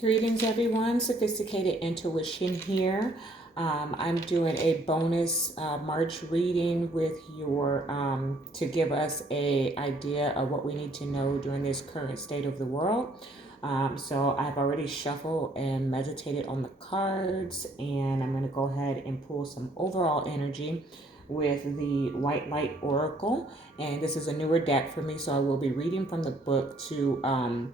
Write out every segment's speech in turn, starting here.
Greetings, everyone. Sophisticated Intuition here. I'm doing a bonus March reading with your to give us a idea of what we need to know during this current state of the world. So I've already shuffled and meditated on the cards, and I'm going to go ahead and pull some overall energy with the White Light Oracle. And this is a newer deck for me, so I will be reading from the book to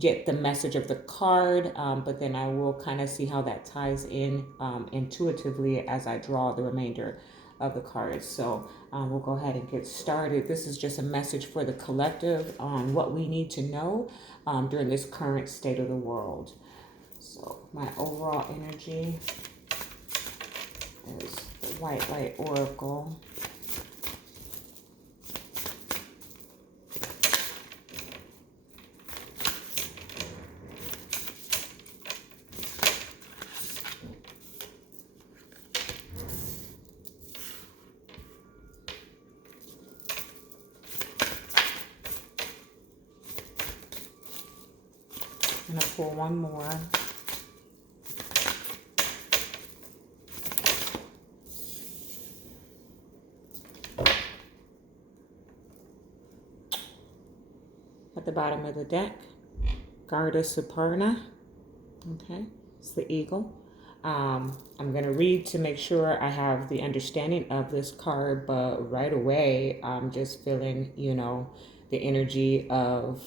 get the message of the card, but then I will kind of see how that ties in intuitively as I draw the remainder of the cards. So we'll go ahead and get started. This is just a message for the collective on what we need to know during this current state of the world. So my overall energy is the White Light Oracle. I'm going to pull one more. At the bottom of the deck, Garda Superna. Okay, it's the eagle. I'm going to read to make sure I have the understanding of this card, but right away, I'm just feeling, the energy of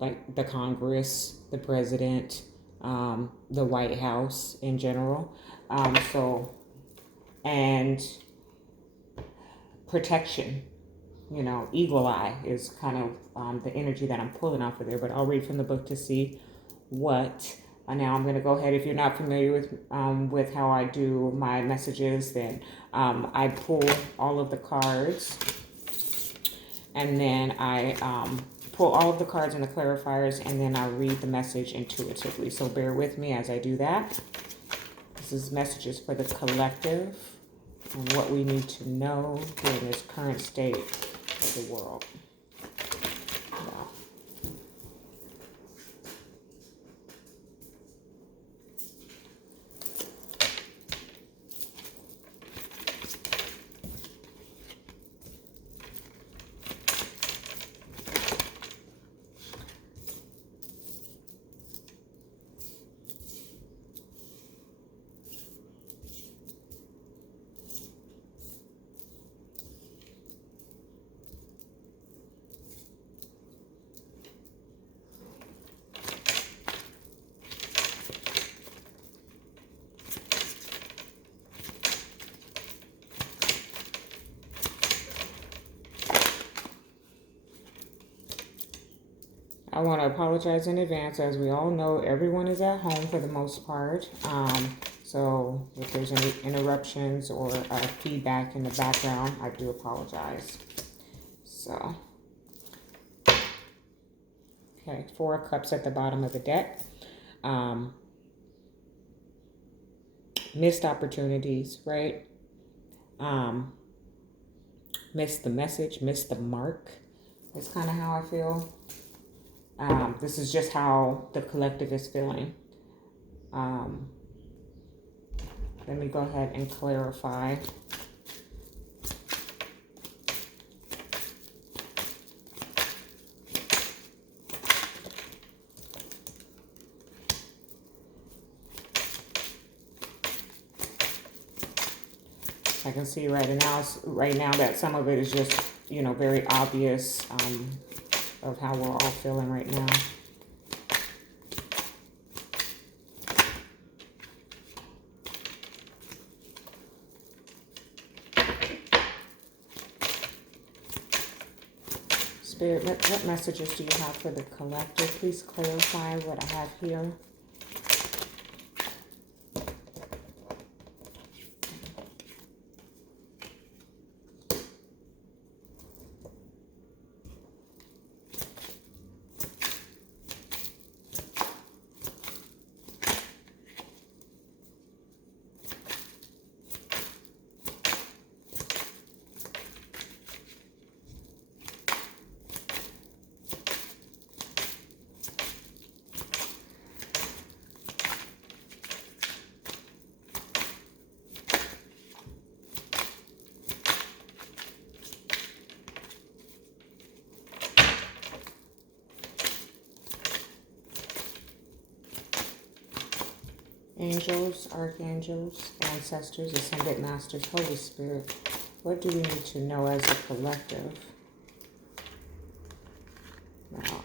like the Congress, the president, the White House in general. And protection, eagle eye is kind of the energy that I'm pulling off of there, but I'll read from the book to see what. Now I'm going to go ahead. If you're not familiar with how I do my messages, then I pull all of the cards, and then I pull all of the cards and the clarifiers, and then I read the message intuitively. So bear with me as I do that. This is messages for the collective and what we need to know during this current state of the world. I want to apologize in advance. As we all know, everyone is at home for the most part. So if there's any interruptions or feedback in the background, I do apologize. So, okay, 4 of Cups at the bottom of the deck. Missed opportunities, right? Missed the message, missed the mark. That's kind of how I feel. This is just how the collective is feeling. Let me go ahead and clarify. I can see right now that some of it is just, very obvious of how we're all feeling right now. Spirit, what messages do you have for the collective? Please clarify what I have here. Angels, archangels, ancestors, ascended masters, Holy Spirit, what do we need to know as a collective? Now,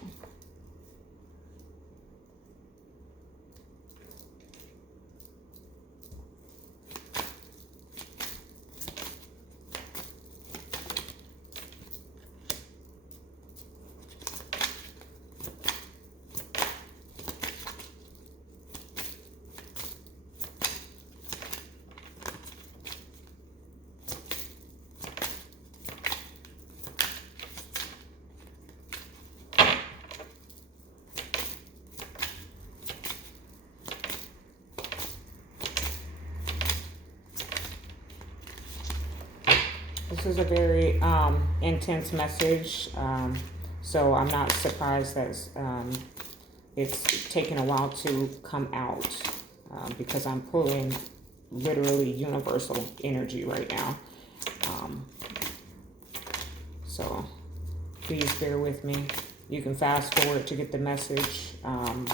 this is a very intense message, so I'm not surprised that it's taken a while to come out, because I'm pulling literally universal energy right now. So please bear with me. You can fast forward to get the message. I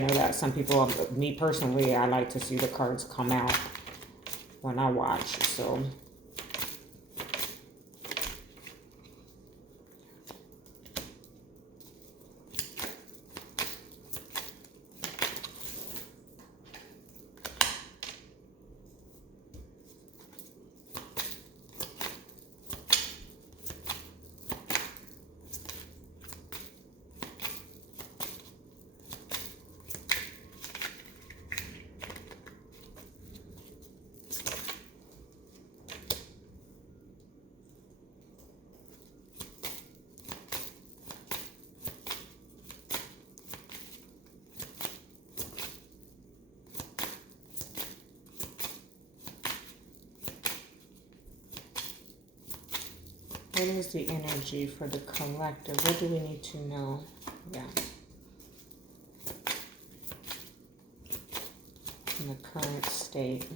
know that some people, me personally, I like to see the cards come out when I watch, so what is the energy for the collective? What do we need to know? Yeah. In the current state.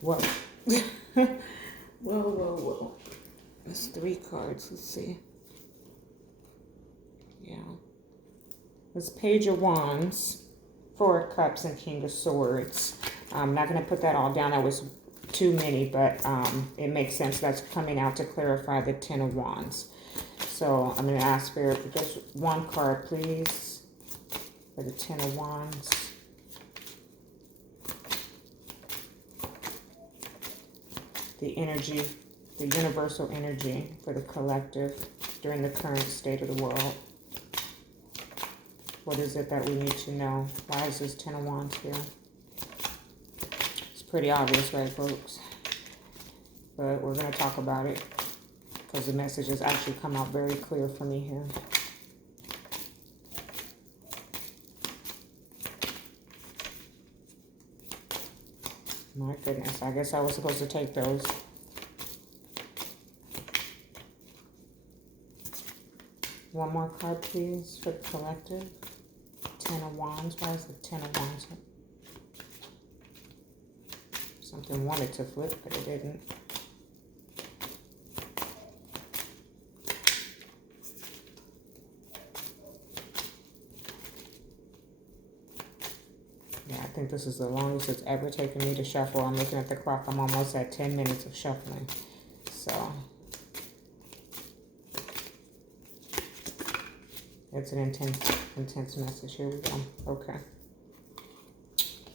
Whoa. Whoa. That's 3 cards. Let's see. Yeah. It's Page of Wands, 4 of Cups, and King of Swords. I'm not going to put that all down. That was too many, but it makes sense. That's coming out to clarify the 10 of Wands. So I'm going to ask Spirit for just 1 card, please, for the 10 of Wands. The energy, the universal energy for the collective during the current state of the world. What is it that we need to know? Why is this 10 of Wands here? It's pretty obvious, right, folks? But we're going to talk about it because the message has actually come out very clear for me here. My goodness, I guess I was supposed to take those. One more card, please, for the collective. 10 of Wands. Why is the 10 of Wands? Something wanted to flip, but it didn't. Yeah, I think this is the longest it's ever taken me to shuffle. I'm looking at the clock. I'm almost at 10 minutes of shuffling. So it's an intense message. Here we go. Okay.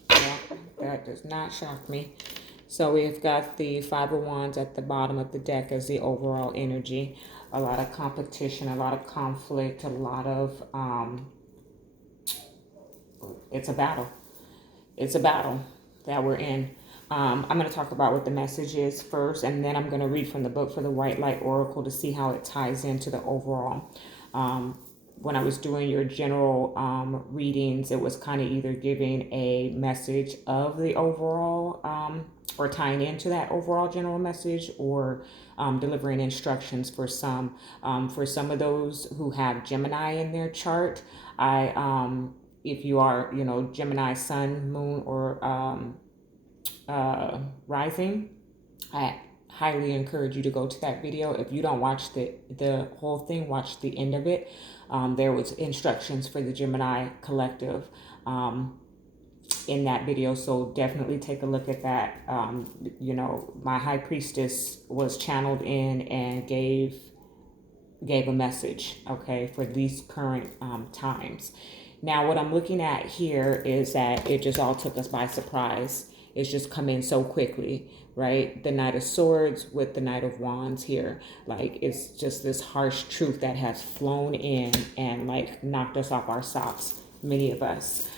Well, that does not shock me. So we've got the 5 of Wands at the bottom of the deck as the overall energy. A lot of competition, a lot of conflict, a lot of, it's a battle. It's a battle that we're in. I'm going to talk about what the message is first, and then I'm going to read from the book for the White Light Oracle to see how it ties into the overall. When I was doing your general readings, it was kind of either giving a message of the overall or tying into that overall general message, or delivering instructions for some. For some of those who have Gemini in their chart, I if you are, Gemini sun, moon, or rising, I highly encourage you to go to that video. If you don't watch the whole thing, watch the end of it. There was instructions for the Gemini collective in that video, so definitely take a look at that. My high priestess was channeled in and gave a message, okay, for these current times. Now, what I'm looking at here is that it just all took us by surprise. It's just come in so quickly, right? The Knight of Swords with the Knight of Wands here. Like, it's just this harsh truth that has flown in and like knocked us off our socks, many of us.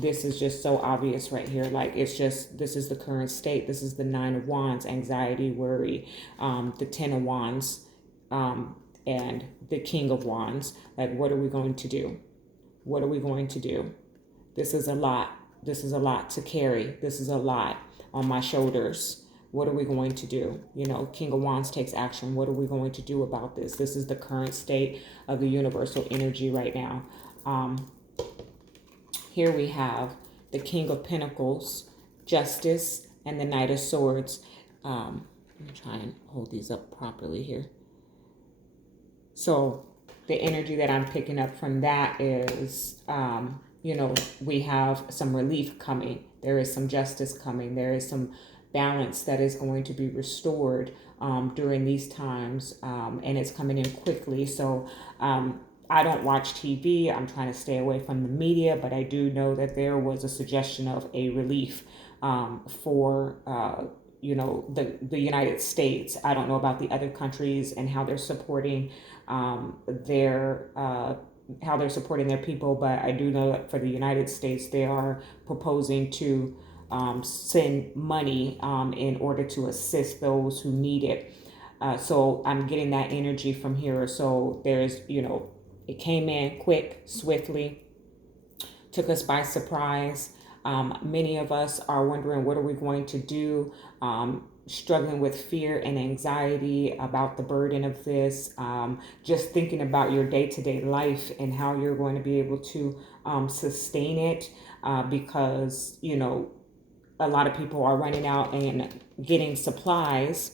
This is just so obvious right here. Like, it's just, this is the current state. This is the Nine of Wands, anxiety, worry, the Ten of Wands, and the King of Wands. Like, what are we going to do? What are we going to do? This is a lot. This is a lot to carry. This is a lot on my shoulders. What are we going to do? King of Wands takes action. What are we going to do about this? This is the current state of the universal energy right now. Here we have the King of Pentacles, Justice, and the Knight of Swords. Let me try and hold these up properly here. So the energy that I'm picking up from that is, we have some relief coming. There is some justice coming. There is some balance that is going to be restored during these times, and it's coming in quickly. So I don't watch TV. I'm trying to stay away from the media, but I do know that there was a suggestion of a relief for the United States. I don't know about the other countries and how they're supporting their people, but I do know that for the United States, they are proposing to send money in order to assist those who need it. So I'm getting that energy from here. So there's, it came in quick, swiftly, took us by surprise. Many of us are wondering, what are we going to do? Struggling with fear and anxiety about the burden of this, just thinking about your day-to-day life and how you're going to be able to sustain it, because, a lot of people are running out and getting supplies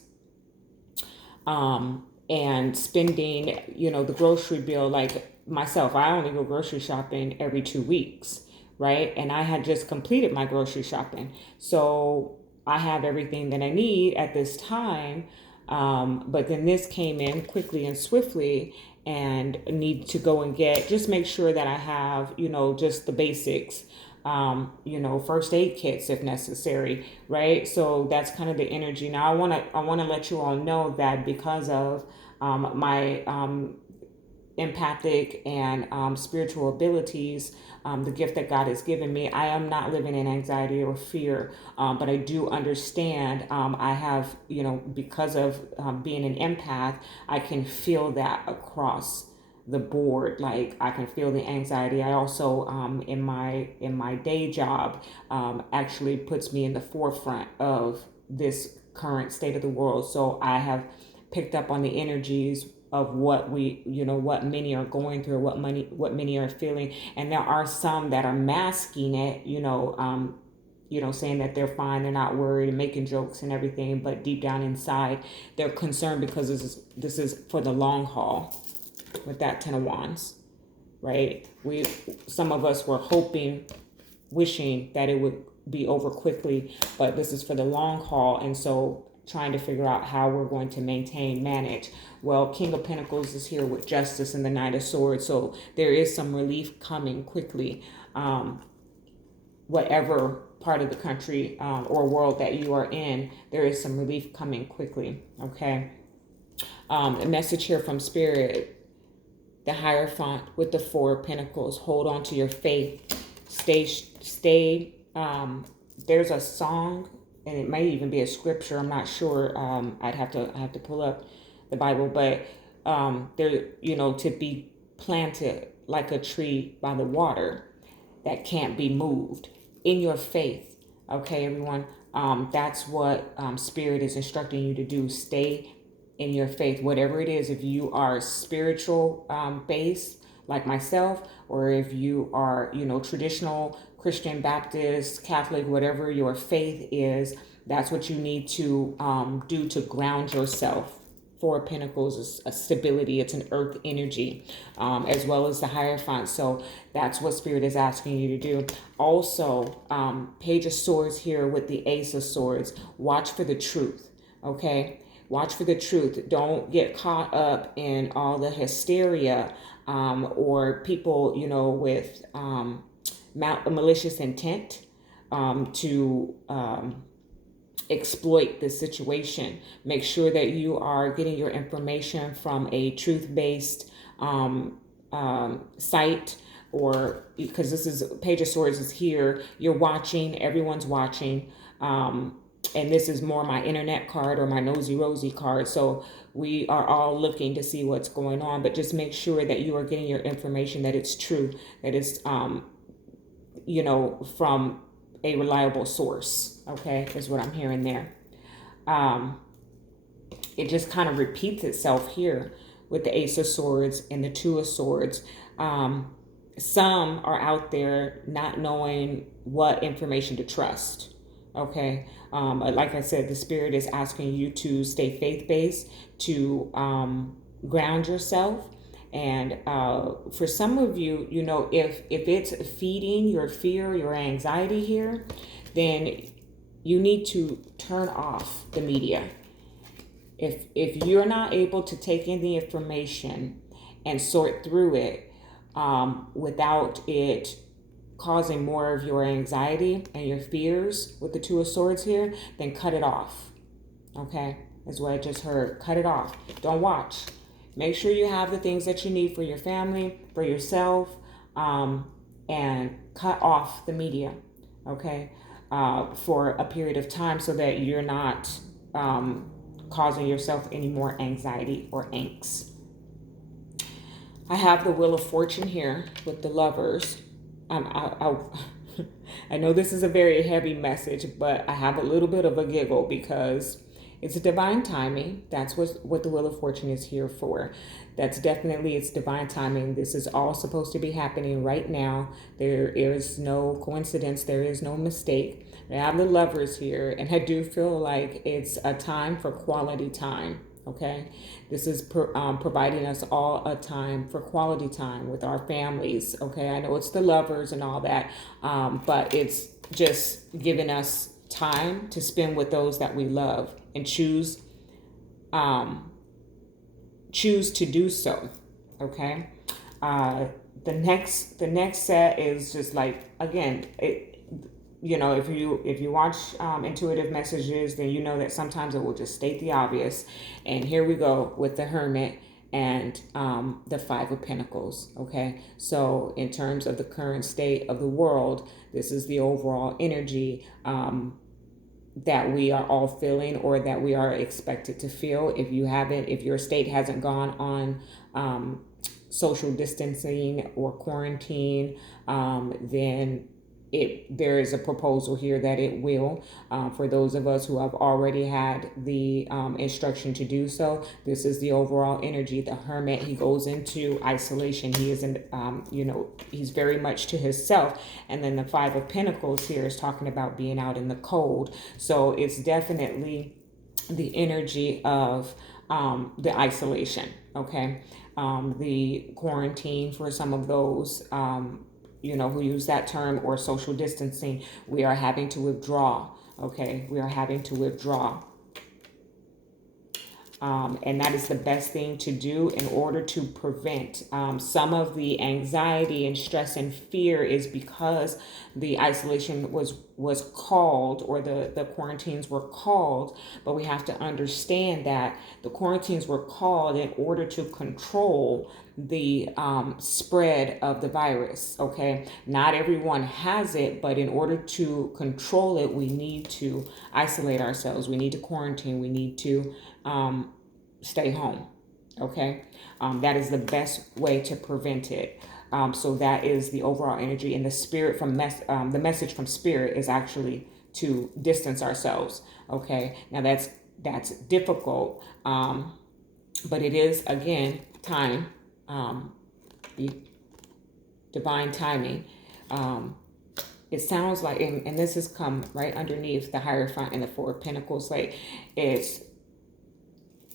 and spending, the grocery bill. Like myself, I only go grocery shopping every 2 weeks, right? And I had just completed my grocery shopping. So I have everything that I need at this time. But then this came in quickly and swiftly, and need to go and just make sure that I have, just the basics, first aid kits if necessary, right? So that's kind of the energy. Now I want to let you all know that because of my empathic and spiritual abilities, the gift that God has given me, I am not living in anxiety or fear, but I do understand. I have, because of being an empath, I can feel that across the board. Like, I can feel the anxiety. I also, in my day job, actually puts me in the forefront of this current state of the world. So I have picked up on the energies of what what many are going through, what many are feeling. And there are some that are masking it, saying that they're fine, they're not worried, and making jokes and everything, but deep down inside, they're concerned because this is for the long haul with that Ten of Wands, right? Some of us were hoping, wishing that it would be over quickly, but this is for the long haul. And so trying to figure out how we're going to manage. Well, King of Pentacles is here with Justice and the Knight of Swords. So there is some relief coming quickly. Whatever part of the country or world that you are in, there is some relief coming quickly, okay? A message here from Spirit, the Hierophant with the Four of Pentacles. Hold on to your faith. Stay. There's a song, and it may even be a scripture. I'm not sure. I have to pull up the Bible, but there, to be planted like a tree by the water that can't be moved in your faith. Okay, everyone. That's what Spirit is instructing you to do. Stay in your faith, whatever it is. If you are spiritual based, like myself, or if you are, traditional Christian, Baptist, Catholic, whatever your faith is, that's what you need to do to ground yourself. Four of Pentacles is a stability. It's an earth energy, as well as the Hierophant. So that's what Spirit is asking you to do. Also, Page of Swords here with the Ace of Swords. Watch for the truth, okay? Watch for the truth. Don't get caught up in all the hysteria or people, with malicious intent to exploit the situation. Make sure that you are getting your information from a truth-based site, or because this is Page of Swords is here. You're watching. Everyone's watching. And this is more my internet card or my nosy Rosie card. So we are all looking to see what's going on, but just make sure that you are getting your information, that it's true, that it's, from a reliable source. Okay. Is what I'm hearing there. It just kind of repeats itself here with the Ace of Swords and the Two of Swords. Some are out there not knowing what information to trust. Okay. Like I said, the Spirit is asking you to stay faith-based, to ground yourself. And for some of you, if it's feeding your fear, your anxiety here, then you need to turn off the media. If you're not able to take in the information and sort through it without it causing more of your anxiety and your fears with the Two of Swords here, then cut it off. Okay, that's what I just heard. Cut it off. Don't watch. Make sure you have the things that you need for your family, for yourself, and cut off the media, okay, for a period of time so that you're not causing yourself any more anxiety or angst. I have the Wheel of Fortune here with the Lovers. I know this is a very heavy message, but I have a little bit of a giggle because it's a divine timing. That's what the Wheel of Fortune is here for. That's definitely, it's divine timing. This is all supposed to be happening right now. There is no coincidence. There is no mistake. I have the Lovers here, and I do feel like it's a time for quality time. Okay, this is providing us all a time for quality time with our families. Okay, I know it's the Lovers and all that, but it's just giving us time to spend with those that we love and choose to do so. Okay, the next set is just like, again, if you watch intuitive messages, then you know that sometimes it will just state the obvious. And here we go with the Hermit and the Five of Pentacles. Okay, so in terms of the current state of the world, this is the overall energy that we are all feeling, or that we are expected to feel. If your state hasn't gone on social distancing or quarantine, then there is a proposal here that it will. For those of us who have already had the instruction to do so, this is the overall energy. The Hermit, he goes into isolation. He isn't, he's very much to himself. And then the Five of Pentacles here is talking about being out in the cold. So it's definitely the energy of the isolation, okay? The quarantine for some of those, who use that term, or social distancing. We are having to withdraw, okay? We are having to withdraw. And that is the best thing to do in order to prevent some of the anxiety and stress and fear, is because the isolation was called, or the quarantines were called. But we have to understand that the quarantines were called in order to control the spread of the virus. Okay, not everyone has it, but in order to control it, we need to isolate ourselves. We need to quarantine. We need to stay home. Okay, that is the best way to prevent it. So that is the overall energy, and the spirit from the message from Spirit is actually to distance ourselves. Okay, now that's difficult, but it is, again, time. divine timing. It sounds like, and this has come right underneath the Hierophant and the Four of Pentacles, like it's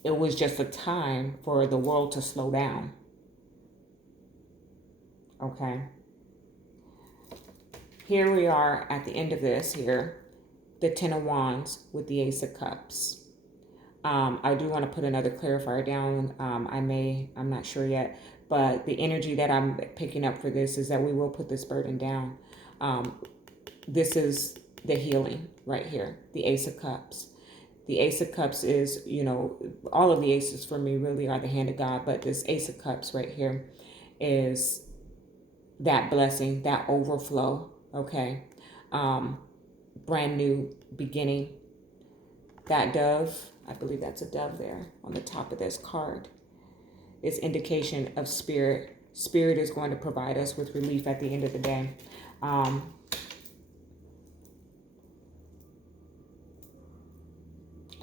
it was just a time for the world to slow down. Okay. Here we are at the end of this here, the Ten of Wands with the Ace of Cups. I do want to put another clarifier down. I'm not sure yet, but the energy that I'm picking up for this is that we will put this burden down. This is the healing right here, the Ace of Cups. The Ace of Cups is, all of the aces for me really are the hand of God, but this Ace of Cups right here is that blessing, that overflow, okay? Brand new beginning. That dove, I believe that's a dove there on the top of this card, is indication of spirit. Spirit is going to provide us with relief at the end of the day. I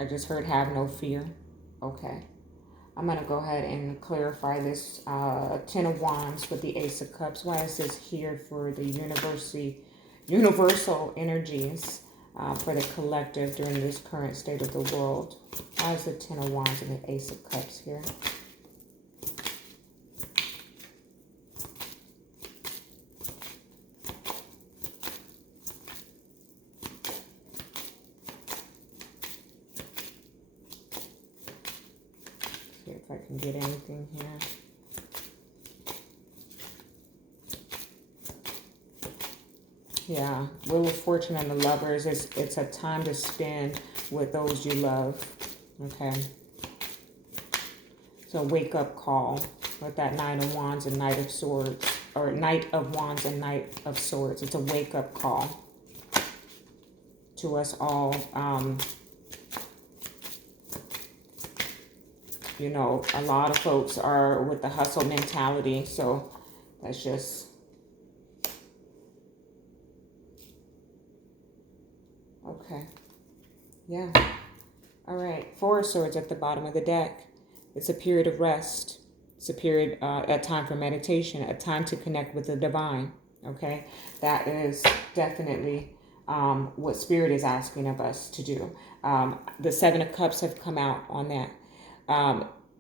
just heard have no fear. Okay. I'm going to go ahead and clarify this Ten of Wands with the Ace of Cups. Why is this here for the universal energies for the collective during this current state of the world? Why is the Ten of Wands and the Ace of Cups here? See if I can get anything here. Yeah, Wheel of Fortune and the Lovers, it's a time to spend with those you love, okay? So wake up call with that Nine of Wands and Knight of Swords, or Knight of Wands and Knight of Swords. It's a wake up call to us all. A lot of folks are with the hustle mentality, so that's just... Okay. Yeah. All right. Four of Swords at the bottom of the deck. It's a period of rest. It's a period, a time for meditation, a time to connect with the divine. Okay. That is definitely what Spirit is asking of us to do. The Seven of Cups have come out on that.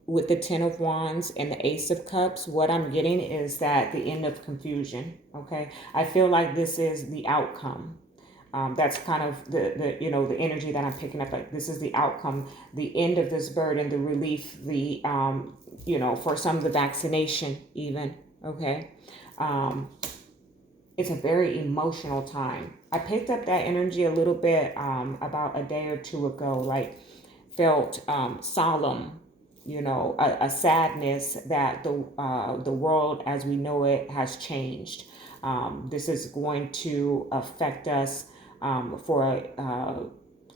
With the Ten of Wands and the Ace of Cups, what I'm getting is that the end of confusion. Okay. I feel like this is the outcome. That's kind of the energy that I'm picking up. Like this is the outcome, the end of this burden, the relief, the for some of the vaccination even. Okay, it's a very emotional time. I picked up that energy a little bit about a day or two ago. Like felt solemn, a sadness that the world as we know it has changed. This is going to affect us for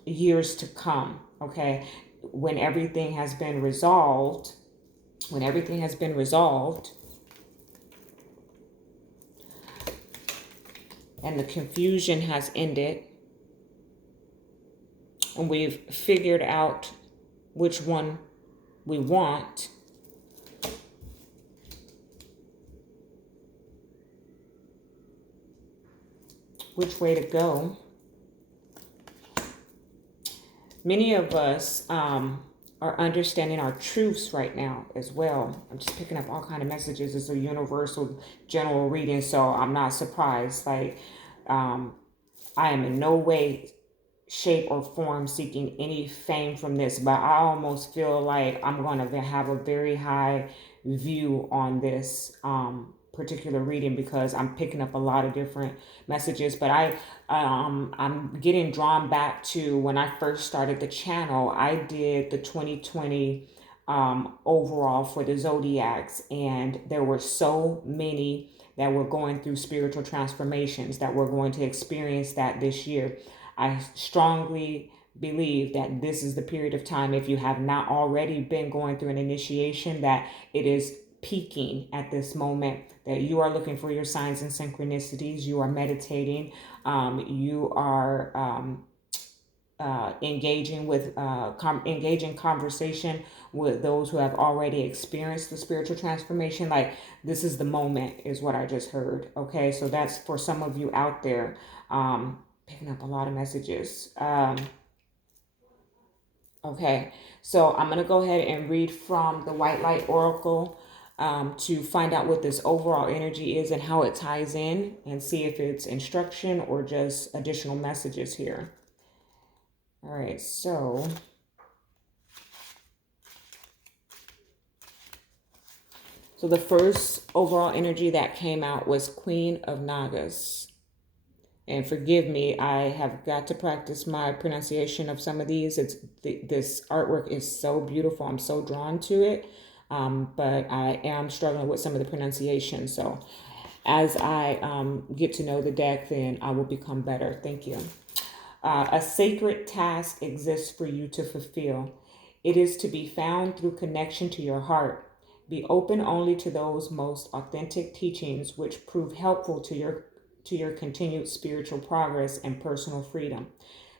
years to come, okay? When everything has been resolved, and the confusion has ended, and we've figured out which one we want, which way to go. Many of us are understanding our truths right now as well. I'm just picking up all kind of messages. It's a universal general reading, so I'm not surprised. Like, I am in no way, shape, or form seeking any fame from this, but I almost feel like I'm going to have a very high view on this particular reading because I'm picking up a lot of different messages. But I'm getting drawn back to when I first started the channel. I did the 2020 overall for the zodiacs, and there were so many that were going through spiritual transformations that were going to experience that this year. I strongly believe that this is the period of time, if you have not already been going through an initiation, that it is peaking at this moment, that you are looking for your signs and synchronicities, you are meditating, you are engage in conversation with those who have already experienced the spiritual transformation. Like, this is the moment, is what I just heard. Okay, so that's for some of you out there. Picking up a lot of messages. Okay, so I'm going to go ahead and read from the White Light Oracle to find out what this overall energy is and how it ties in, and see if it's instruction or just additional messages here. All right, so the first overall energy that came out was Queen of Nagas. And forgive me, I have got to practice my pronunciation of some of these. This artwork is so beautiful. I'm so drawn to it, but I am struggling with some of the pronunciation. So as I get to know the deck, then I will become better. Thank you. A sacred task exists for you to fulfill. It is to be found through connection to your heart. Be open only to those most authentic teachings which prove helpful to your continued spiritual progress and personal freedom.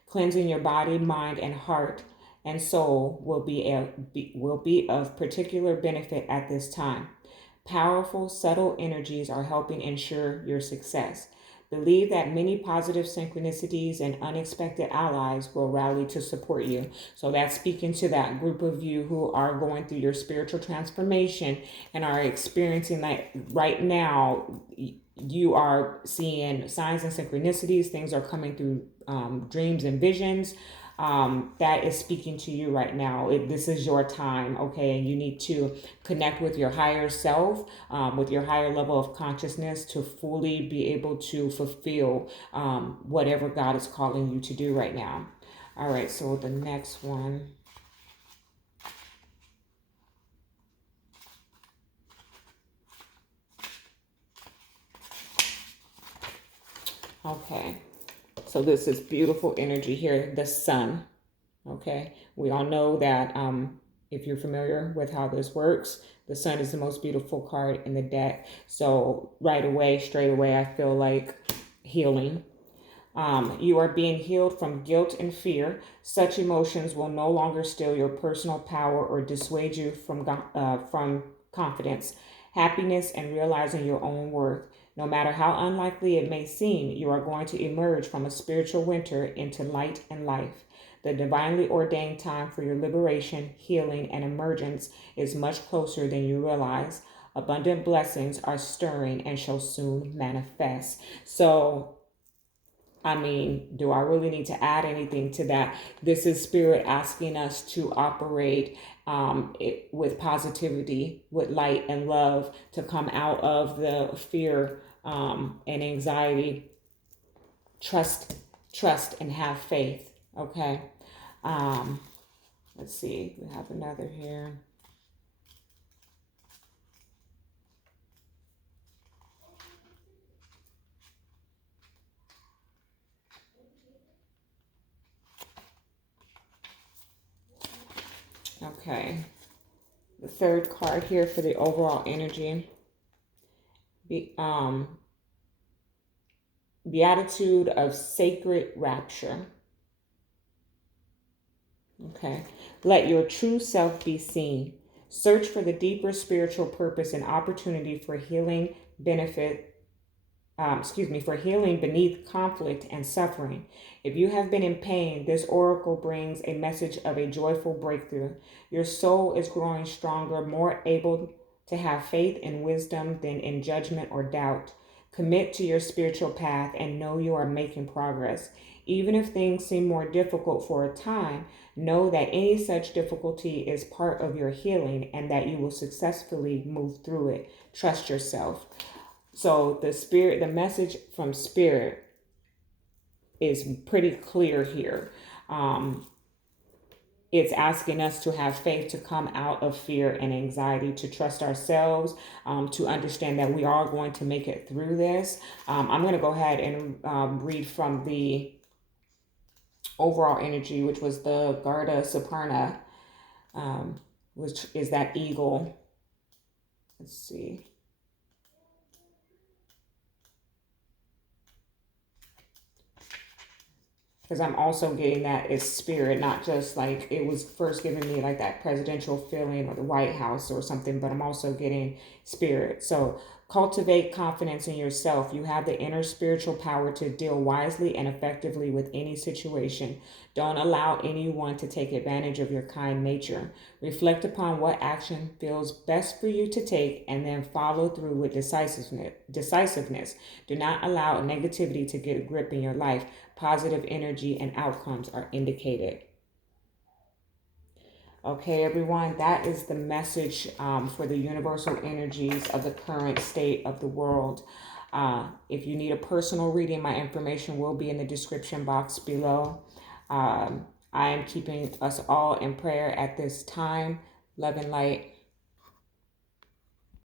Cleansing your body, mind, and heart and soul will be of particular benefit at this time. Powerful, subtle energies are helping ensure your success. Believe that many positive synchronicities and unexpected allies will rally to support you. So that's speaking to that group of you who are going through your spiritual transformation and are experiencing that right now. You are seeing signs and synchronicities. Things are coming through dreams and visions. That is speaking to you right now. This is your time, okay? And you need to connect with your higher self, with your higher level of consciousness to fully be able to fulfill whatever God is calling you to do right now. All right, so the next one. Okay, so this is beautiful energy here, the sun. Okay, we all know that if you're familiar with how this works, the sun is the most beautiful card in the deck. So right away, straight away, I feel like healing. You are being healed from guilt and fear. Such emotions will no longer steal your personal power or dissuade you from confidence, happiness, and realizing your own worth. No matter how unlikely it may seem, you are going to emerge from a spiritual winter into light and life. The divinely ordained time for your liberation, healing, and emergence is much closer than you realize. Abundant blessings are stirring and shall soon manifest. So, I mean, do I really need to add anything to that? This is Spirit asking us to operate with positivity, with light and love, to come out of the fear and anxiety. Trust, and have faith. Okay. Let's see. We have another here. Okay. The third card here for the overall energy. Beatitude of sacred rapture. Okay. Let your true self be seen. Search for the deeper spiritual purpose and opportunity for healing for healing beneath conflict and suffering. If you have been in pain, this oracle brings a message of a joyful breakthrough. Your soul is growing stronger, more able to have faith and wisdom than in judgment or doubt. Commit to your spiritual path and know you are making progress. Even if things seem more difficult for a time, know that any such difficulty is part of your healing and that you will successfully move through it. Trust yourself. So the message from Spirit is pretty clear here. It's asking us to have faith, to come out of fear and anxiety, to trust ourselves, to understand that we are going to make it through this. I'm going to go ahead and read from the overall energy, which was the Garda Superna, which is that eagle. Let's see. because I'm also getting that it's spirit, not just like it was first giving me like that presidential feeling or the White House or something, but I'm also getting spirit. So cultivate confidence in yourself. You have the inner spiritual power to deal wisely and effectively with any situation. Don't allow anyone to take advantage of your kind nature. Reflect upon what action feels best for you to take and then follow through with decisiveness. Do not allow negativity to get a grip in your life. Positive energy and outcomes are indicated. Okay, everyone, that is the message for the universal energies of the current state of the world. If you need a personal reading, my information will be in the description box below. I am keeping us all in prayer at this time. Love and light.